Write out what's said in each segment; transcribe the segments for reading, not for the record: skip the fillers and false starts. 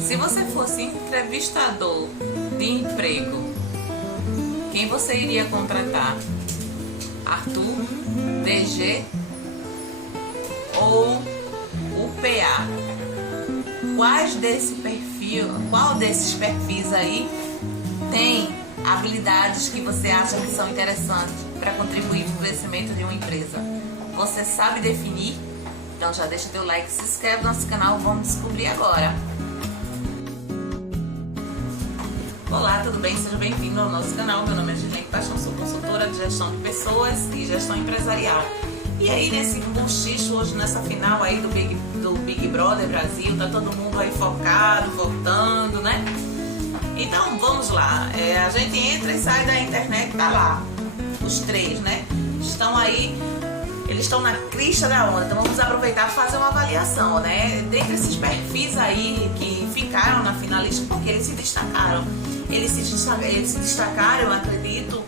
Se você fosse entrevistador de emprego, quem você iria contratar? Arthur, DG ou o PA? Qual desses perfis aí tem habilidades que você acha que são interessantes para contribuir para o crescimento de uma empresa? Você sabe definir? Então já deixa teu like, se inscreve no nosso canal, vamos descobrir agora. Olá, tudo bem? Seja bem-vindo ao nosso canal. Meu nome é Gislene Paixão, sou consultora de gestão de pessoas e gestão empresarial. E aí nesse contexto, hoje nessa final aí do Big Brother Brasil, tá todo mundo aí focado, votando, né? Então vamos lá, a gente entra e sai da internet, tá lá, os três, né? Estão aí, eles estão na crista da onda, então vamos aproveitar e fazer uma avaliação, né? Dentre esses perfis aí que ficaram na finalista, porque eles se destacaram. Eles se destacaram, eu acredito,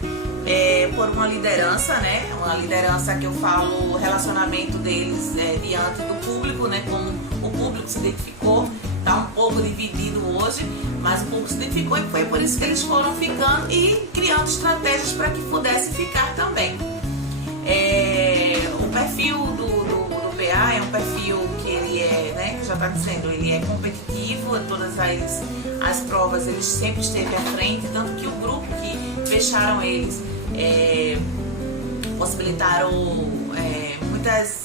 por uma liderança, né? Uma liderança que eu falo, o relacionamento deles diante do público, né? Como o público se identificou, tá um pouco dividido hoje, mas o público se identificou e foi por isso que eles foram ficando e criando estratégias para que pudesse ficar também. O perfil do PA é um perfil que ele né, que já está dizendo, ele é competitivo, todas as provas ele sempre esteve à frente, tanto que o grupo que fecharam eles possibilitaram muitas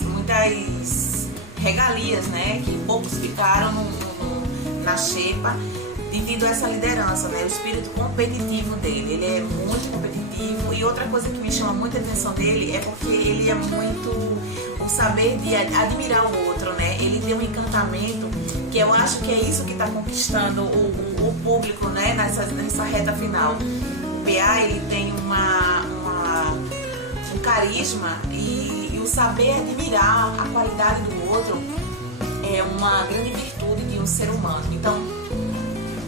regalias, né, que poucos ficaram na xepa devido a essa liderança, né, o espírito competitivo dele. Ele é muito competitivo e outra coisa que me chama muita atenção dele é porque ele é muito o saber de admirar o outro, né? Ele tem um encantamento que eu acho que é isso que está conquistando o público, né, nessa reta final. O PA ele tem um carisma e o saber admirar a qualidade do outro é uma grande virtude de um ser humano. Então,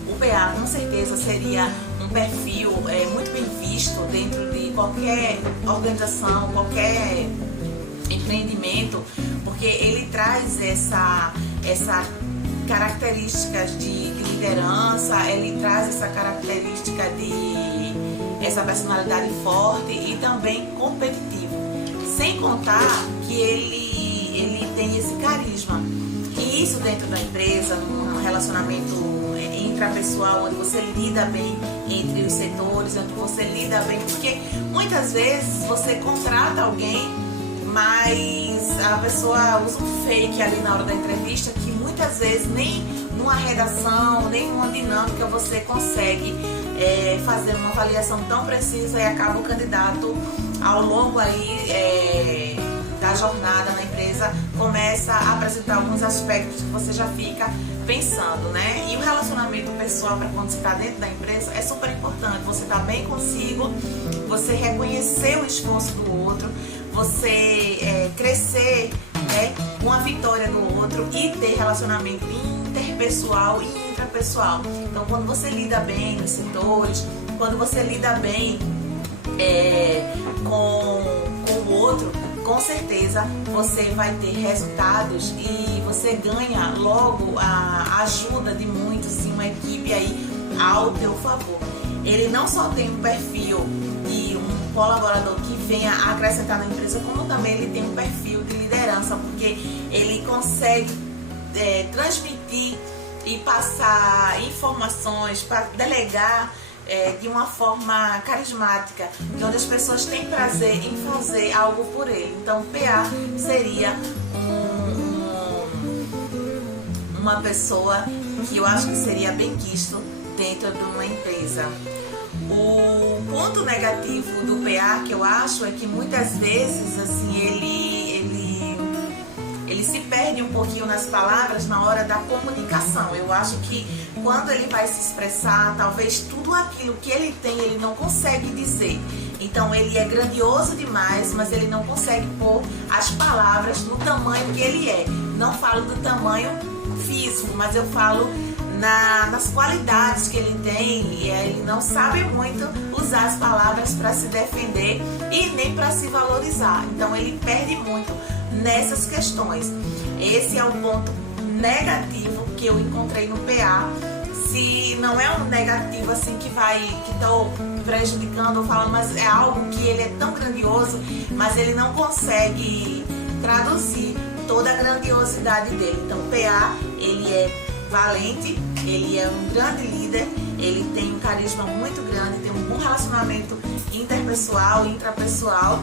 o PA com certeza seria um perfil muito bem visto dentro de qualquer organização, qualquer empreendimento, porque ele traz essa características de liderança, ele traz essa característica essa personalidade forte e também competitivo, sem contar que ele tem esse carisma. E isso dentro da empresa, num relacionamento intrapessoal, onde você lida bem entre os setores, onde você lida bem, porque muitas vezes você contrata alguém, mas a pessoa usa um fake ali na hora da entrevista, que muitas vezes nem numa redação, nem numa dinâmica você consegue fazer uma avaliação tão precisa e acaba o candidato ao longo aí da jornada na empresa começa a apresentar alguns aspectos que você já fica pensando, né? E o relacionamento pessoal, para quando você está dentro da empresa, é super importante. Você tá bem consigo, você reconhecer o esforço do outro, você crescer, né, com a vitória do outro e ter relacionamento interpessoal e intrapessoal. Então, quando você lida bem nos setores, quando você lida bem com o outro, com certeza você vai ter resultados e você ganha logo a ajuda de muitos e uma equipe aí ao teu favor. Ele não só tem um perfil de um colaborador que venha acrescentar na empresa, como também ele tem um perfil de liderança, porque ele consegue transmitir e passar informações, para delegar de uma forma carismática, onde as pessoas têm prazer em fazer algo por ele. Então, o PA seria uma pessoa que eu acho que seria bem quisto dentro de uma empresa. O ponto negativo do PA que eu acho é que muitas vezes assim, ele se perde um pouquinho nas palavras na hora da comunicação. Eu acho que quando ele vai se expressar, talvez tudo aquilo que ele tem, ele não consegue dizer. Então ele é grandioso demais, mas ele não consegue pôr as palavras no tamanho que ele é. Não falo do tamanho físico, mas eu falo nas qualidades que ele tem, e ele não sabe muito usar as palavras para se defender e nem para se valorizar. Então ele perde muito nessas questões. Esse é o ponto negativo que eu encontrei no PA, se não é um negativo assim que estou prejudicando ou falando, mas é algo que ele é tão grandioso, mas ele não consegue traduzir toda a grandiosidade dele. Então o PA, ele é valente, ele é um grande líder, ele tem um carisma muito grande, tem um bom relacionamento interpessoal, intrapessoal,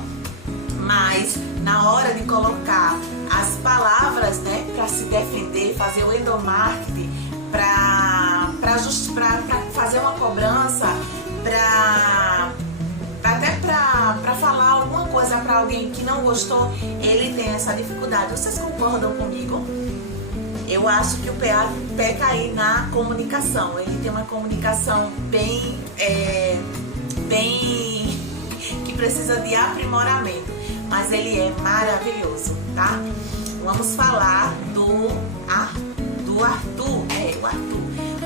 mas na hora de colocar as palavras, né, para se defender, fazer o endomarketing, para fazer uma cobrança, até para falar alguma coisa para alguém que não gostou, ele tem essa dificuldade. Vocês concordam comigo? Eu acho que o PA peca aí na comunicação. Ele tem uma comunicação bem que precisa de aprimoramento, mas ele é maravilhoso, tá? Vamos falar do Arthur.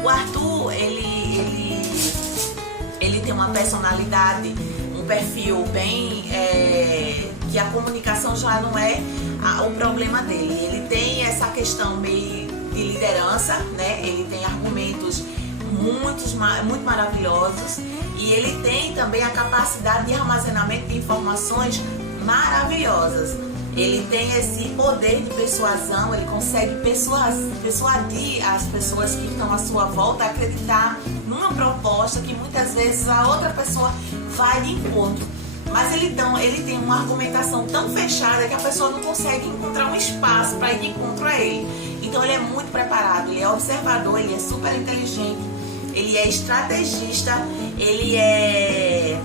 O Arthur, ele tem uma personalidade, um perfil bem que a comunicação já não é o problema dele. Ele tem essa questão meio de liderança, né? Ele tem argumentos muito maravilhosos e ele tem também a capacidade de armazenamento de informações maravilhosas. Ele tem esse poder de persuasão, ele consegue persuadir as pessoas que estão à sua volta a acreditar numa proposta que muitas vezes a outra pessoa vai de encontro. Mas ele tem uma argumentação tão fechada que a pessoa não consegue encontrar um espaço para ir de encontro a ele. Então ele é muito preparado, ele é observador, ele é super inteligente, ele é estrategista, ele é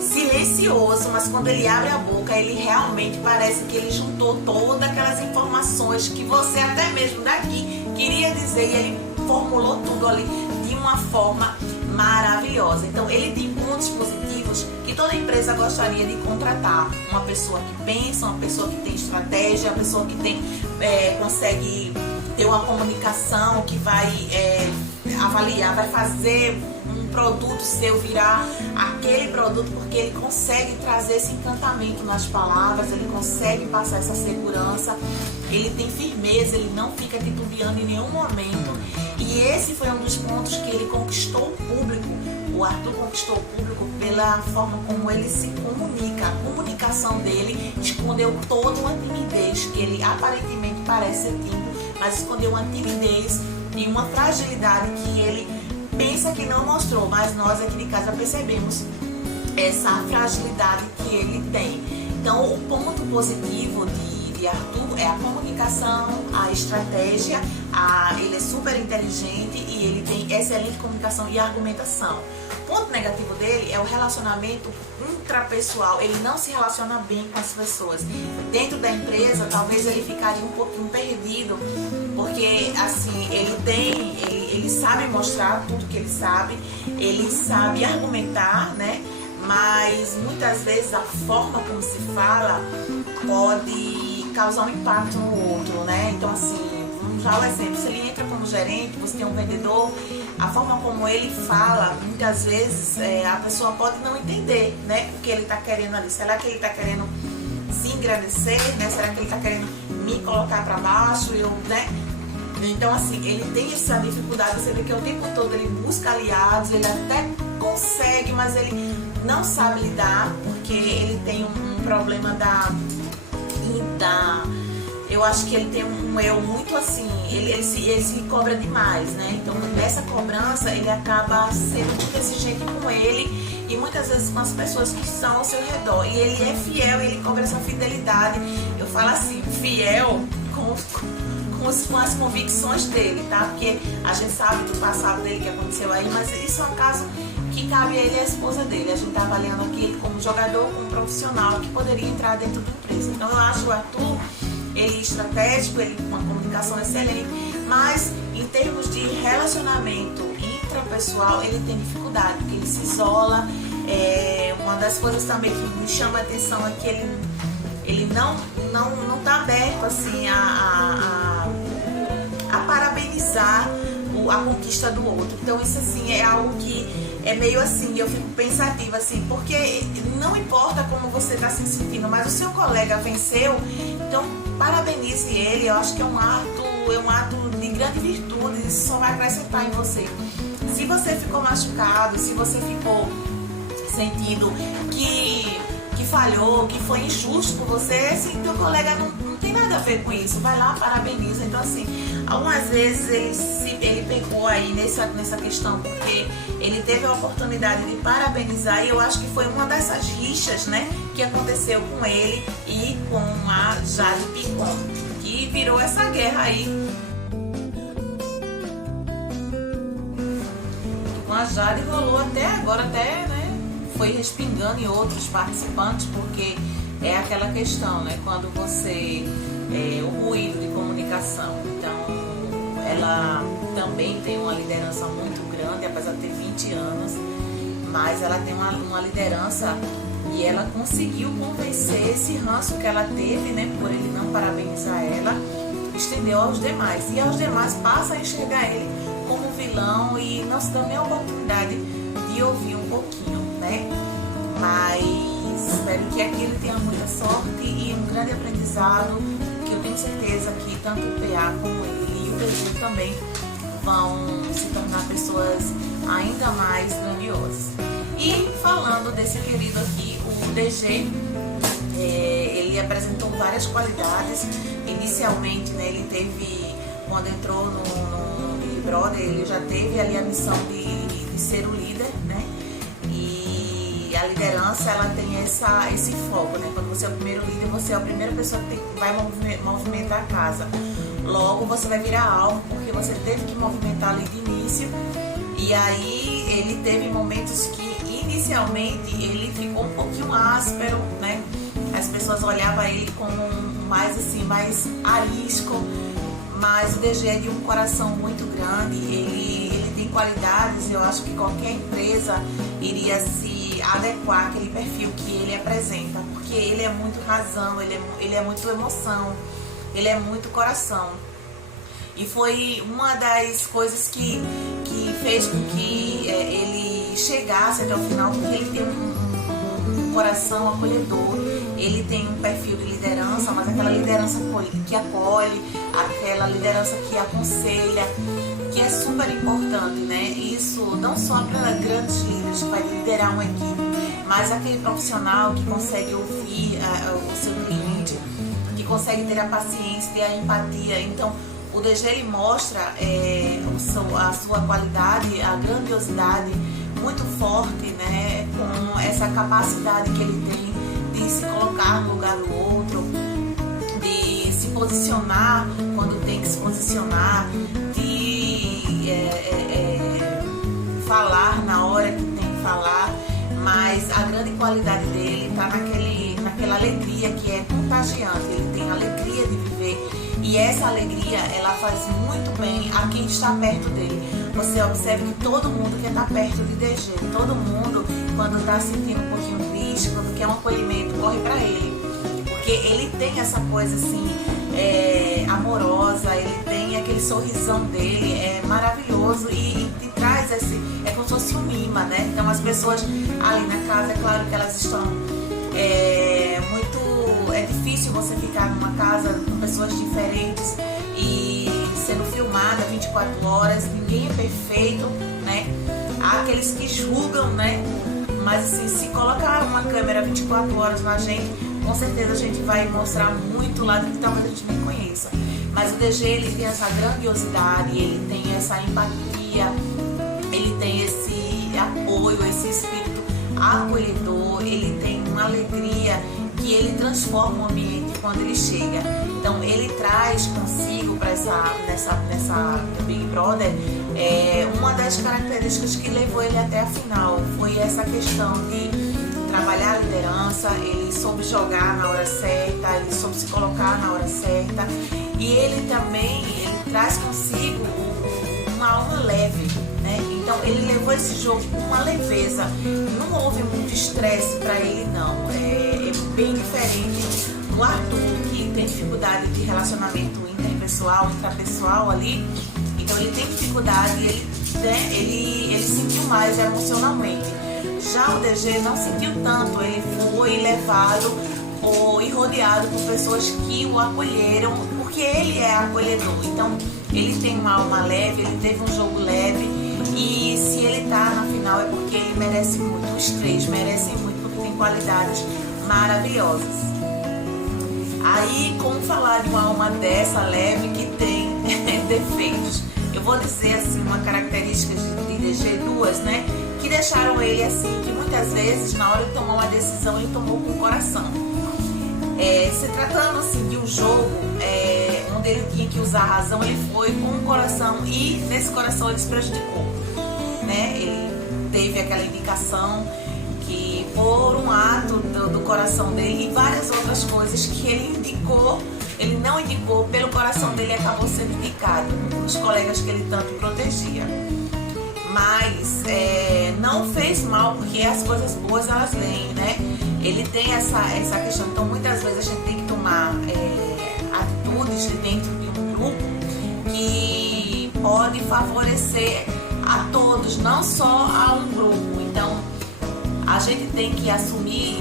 silencioso, mas quando ele abre a boca, ele realmente parece que ele juntou todas aquelas informações que você até mesmo daqui queria dizer, e ele formulou tudo ali de uma forma maravilhosa. Então ele tem pontos positivos que toda empresa gostaria de contratar. Uma pessoa que pensa, uma pessoa que tem estratégia, uma pessoa que consegue ter uma comunicação, que vai avaliar, vai fazer um produto seu virar aquele produto, porque ele consegue trazer esse encantamento nas palavras, ele consegue passar essa segurança, ele tem firmeza, ele não fica titubeando em nenhum momento. E esse foi um dos pontos que ele conquistou o público. O Arthur conquistou o público pela forma como ele se comunica. A comunicação dele escondeu toda uma timidez, que ele aparentemente parece ser tímido, mas escondeu uma timidez e uma fragilidade que ele pensa que não mostrou, mas nós aqui de casa percebemos essa fragilidade que ele tem. Então o ponto positivo de Arthur é a comunicação, a estratégia, ele é super inteligente e ele tem excelente comunicação e argumentação. O ponto negativo dele é o relacionamento intrapessoal, ele não se relaciona bem com as pessoas. Dentro da empresa, talvez ele ficaria um pouquinho perdido, porque assim, ele sabe mostrar tudo que ele sabe argumentar, né? Mas muitas vezes a forma como se fala pode causar um impacto no outro, né? Então assim, vamos usar o exemplo, se ele entra como gerente, você tem um vendedor, a forma como ele fala, muitas vezes a pessoa pode não entender, né? O que ele está querendo ali. Será que ele está querendo se engrandecer, né? Será que ele está querendo me colocar para baixo, né? Então assim, ele tem essa dificuldade, você vê que o tempo todo ele busca aliados, ele até consegue, mas ele não sabe lidar, porque ele tem um problema eu acho que ele tem um eu muito assim, ele se cobra demais, né? Então nessa cobrança ele acaba sendo muito exigente com ele e muitas vezes com as pessoas que estão ao seu redor. E ele é fiel, ele cobra essa fidelidade. Eu falo assim, fiel com as convicções dele, tá? Porque a gente sabe do passado dele que aconteceu aí, mas isso é um caso que cabe a ele e a esposa dele. A gente tá avaliando aqui ele como jogador, como profissional que poderia entrar dentro da empresa. Então eu acho o Arthur, ele é estratégico, ele com uma comunicação excelente, mas em termos de relacionamento intrapessoal ele tem dificuldade, porque ele se isola. Uma das coisas também que me chama a atenção é que ele não tá aberto assim a parabenizar a conquista do outro. Então isso assim é algo que é meio assim, eu fico pensativa assim, porque não importa como você está se sentindo, mas o seu colega venceu, então parabenize ele. Eu acho que é um ato de grande virtude, isso só vai acrescentar em você. Se você ficou machucado, se você ficou sentindo que falhou, que foi injusto com você, assim, teu colega não tem nada a ver com isso, vai lá, parabeniza. Então assim, algumas vezes ele pecou aí nessa questão, porque ele teve a oportunidade de parabenizar, e eu acho que foi uma dessas rixas, né, que aconteceu com ele e com a Jade Picon, que virou essa guerra aí. Com a Jade rolou até agora, né, foi respingando em outros participantes, porque é aquela questão, né, quando você, o ruído de comunicação. Então, ela também tem uma liderança muito grande, apesar de ter 20 anos, mas ela tem uma liderança, e ela conseguiu convencer esse ranço que ela teve, né, por ele não parabenizar ela, estendeu aos demais, e aos demais passa a enxergar ele como vilão e não se dá nem a oportunidade de ouvir um pouquinho, né? Mas espero que aqui ele tenha muita sorte e um grande aprendizado, que eu tenho certeza que tanto o PA como ele e o PG também vão se tornar pessoas ainda mais grandiosas. E falando desse querido aqui, o DG, ele apresentou várias qualidades. Inicialmente, né, ele teve, quando entrou no Big Brother, ele já teve ali a missão de ser o líder, né? E a liderança, ela tem esse foco, né? Quando você é o primeiro líder, você é a primeira pessoa que vai movimentar a casa. Logo, você vai virar alvo, porque você teve que movimentar ali de início. E aí, ele teve momentos que, inicialmente, ele ficou um pouquinho áspero, né? As pessoas olhavam ele como mais arisco, mas o DG é de um coração muito grande, ele tem qualidades. Eu acho que qualquer empresa iria se adequar àquele perfil que ele apresenta, porque ele é muito razão, ele é muito emoção, ele é muito coração. E foi uma das coisas que fez com que ele chegasse até o final, porque ele tem um coração acolhedor. Ele tem um perfil de liderança, mas aquela liderança que acolhe, aquela liderança que aconselha, que é super importante, né? Isso não só para grandes líderes que vai liderar uma equipe, mas aquele profissional que consegue ouvir o seu cliente, que consegue ter a paciência, ter a empatia. Então, o DG, ele mostra a sua qualidade, a grandiosidade muito forte, né? Com essa capacidade que ele tem de se colocar no lugar do outro, de se posicionar quando tem que se posicionar, de falar na hora que tem que falar. Mas a grande qualidade dele está naquela alegria que é contagiante. Ele tem alegria de viver, e essa alegria, ela faz muito bem a quem está perto dele. Você observa que todo mundo quer estar perto de DG, todo mundo, quando está sentindo um pouquinho triste, quando quer um acolhimento, corre para ele, porque ele tem essa coisa assim, amorosa, ele tem aquele sorrisão dele, é maravilhoso, e te traz é como se fosse um imã, né? Então as pessoas ali na casa, é claro que elas estão é difícil você ficar numa casa com pessoas diferentes e sendo filmada 24 horas, ninguém é perfeito, né? Há aqueles que julgam, né? Mas assim, se colocar uma câmera 24 horas na gente, com certeza a gente vai mostrar muito lado que talvez a gente nem conheça. Mas o DG, ele tem essa grandiosidade, ele tem essa empatia, ele tem esse apoio, esse espírito acolhedor, ele tem uma alegria que ele transforma o ambiente quando ele chega. Então ele traz consigo para nessa Big Brother uma das características que levou ele até a final, foi essa questão de trabalhar a liderança. Ele soube jogar na hora certa, ele soube se colocar na hora certa, e ele também traz consigo uma alma leve, né? Então ele levou esse jogo com uma leveza, não houve muito estresse para ele, não. É bem diferente do Arthur, que tem dificuldade de relacionamento interpessoal, intrapessoal ali. Então ele tem dificuldade e ele né, ele sentiu mais emocionalmente. Já o DG não sentiu tanto, ele foi levado e rodeado por pessoas que o acolheram, porque ele é acolhedor. Então, ele tem uma alma leve, ele teve um jogo leve, e se ele tá na final é porque ele merece muito. Os três merecem muito, porque tem qualidades maravilhosas. Aí, como falar de uma alma dessa leve que tem defeitos? Eu vou dizer assim, uma característica de DG, duas, né? Que deixaram ele assim, que muitas vezes, na hora de tomar uma decisão, ele tomou com o coração. Se tratando assim de um jogo onde ele tinha que usar a razão, ele foi com o coração e nesse coração ele se prejudicou, né? Ele teve aquela indicação que por um ato do coração dele e várias outras coisas que ele indicou, ele não indicou, pelo coração dele acabou sendo indicado os colegas que ele tanto protegia. Mas não fez mal, porque as coisas boas elas vêm, né? Ele tem essa questão. Então muitas vezes a gente tem que tomar atitudes dentro de um grupo que pode favorecer a todos, não só a um grupo. Então a gente tem que assumir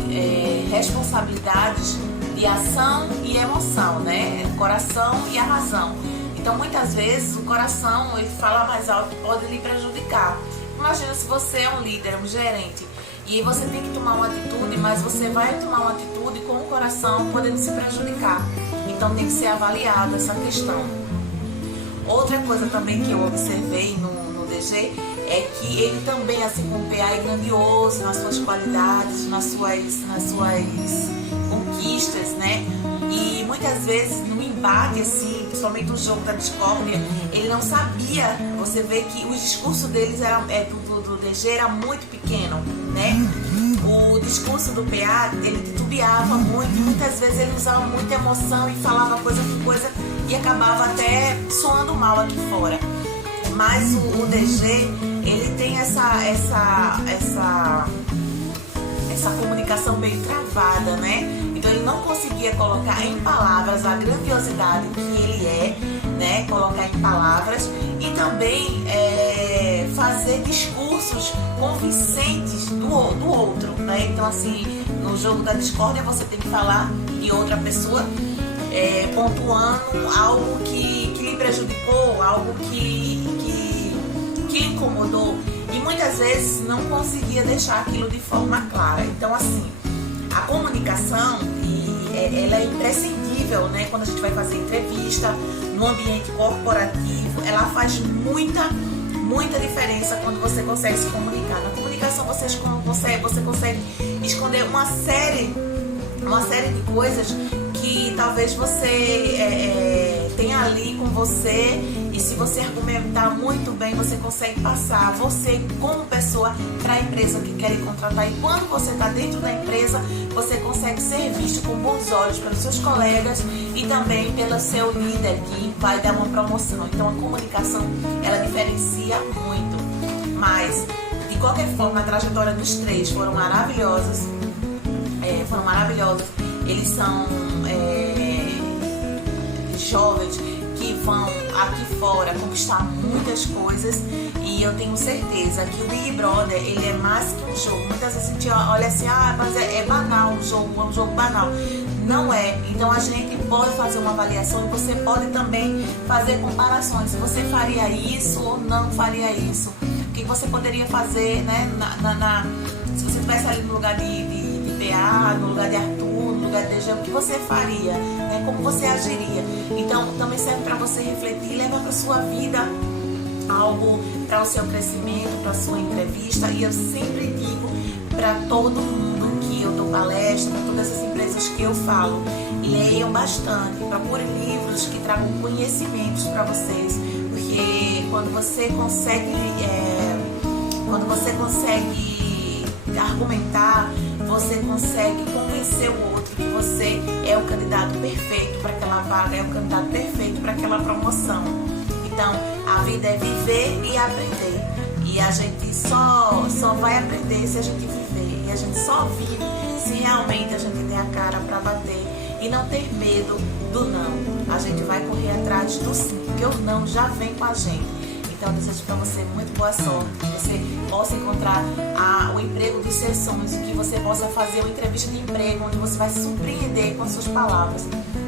responsabilidades de ação e emoção, né? O coração e a razão. Então muitas vezes o coração ele fala mais alto, pode lhe prejudicar. Imagina se você é um líder, um gerente, e você tem que tomar uma atitude, mas você vai tomar uma atitude com o coração podendo se prejudicar. Então tem que ser avaliada essa questão. Outra coisa também que eu observei no DG é que ele também, assim como o PA, é grandioso nas suas qualidades, nas suas conquistas, né? E muitas vezes no embate, assim, principalmente no jogo da discórdia, ele não sabia. Você vê que o discurso deles do DG era muito pequeno, né? O discurso do PA, ele titubeava muito, muitas vezes ele usava muita emoção e falava coisa por coisa e acabava até soando mal aqui fora. Mas o DG, ele tem essa comunicação bem travada, né? Então ele não conseguia colocar em palavras a grandiosidade que ele é, né? Colocar em palavras e também fazer discursos convincentes do outro, né? Então assim, no jogo da discórdia você tem que falar de outra pessoa, pontuando algo que lhe prejudicou, algo que lhe incomodou, e muitas vezes não conseguia deixar aquilo de forma clara. Então assim, a comunicação ela é imprescindível, né? Quando a gente vai fazer entrevista no ambiente corporativo, ela faz muita diferença quando você consegue se comunicar. Na comunicação você consegue esconder uma série de coisas que talvez você tenha ali com você, e se você argumentar muito bem, você consegue passar você como pessoa para a empresa que quer lhe contratar. E quando você está dentro da empresa, você consegue ser visto com bons olhos pelos seus colegas e também pelo seu líder que vai dar uma promoção. Então a comunicação ela diferencia muito. Mas de qualquer forma, a trajetória dos três foram maravilhosas. Eles são jovens que vão aqui fora conquistar muitas coisas, e eu tenho certeza que o Big Brother ele é mais que um jogo. Muitas vezes a gente olha assim, mas é banal um jogo, é um jogo banal. Não é. Então a gente pode fazer uma avaliação e você pode também fazer comparações. Você faria isso ou não faria isso? O que você poderia fazer, né? Se você estivesse ali no lugar de PA, no lugar de Arthur, no lugar de DG, o que você faria, né? Como você agiria? Então também serve para você refletir e levar para sua vida algo para o seu crescimento, para a sua entrevista. E eu sempre digo para todo mundo que eu dou palestra, para todas essas empresas que eu falo, leiam bastante, procurem livros que tragam conhecimentos para vocês, porque quando você consegue argumentar, você consegue convencer o outro que você é o candidato perfeito para aquela vaga, é o candidato perfeito para aquela promoção. Então, a vida é viver e aprender. E a gente só vai aprender se a gente viver. E a gente só vive se realmente a gente tem a cara para bater e não ter medo do não. A gente vai correr atrás do sim, porque o não já vem com a gente. Então eu desejo para você muito boa sorte, que você possa encontrar o emprego dos seus sonhos, que você possa fazer uma entrevista de emprego onde você vai se surpreender com as suas palavras.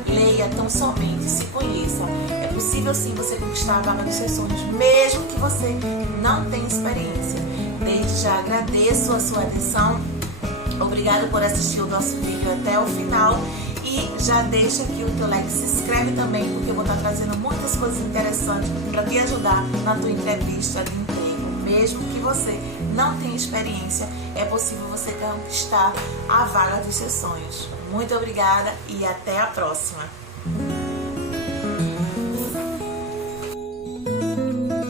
Leia tão somente, se conheça. É possível sim você conquistar a vaga dos seus sonhos, mesmo que você não tenha experiência. Desde já agradeço a sua atenção. Obrigado por assistir o nosso vídeo até o final. E já deixa aqui o teu like, se inscreve também, porque eu vou estar trazendo muitas coisas interessantes para te ajudar na tua entrevista de emprego. Mesmo que você não tenha experiência, é possível você conquistar a vaga dos seus sonhos. Muito obrigada e até a próxima!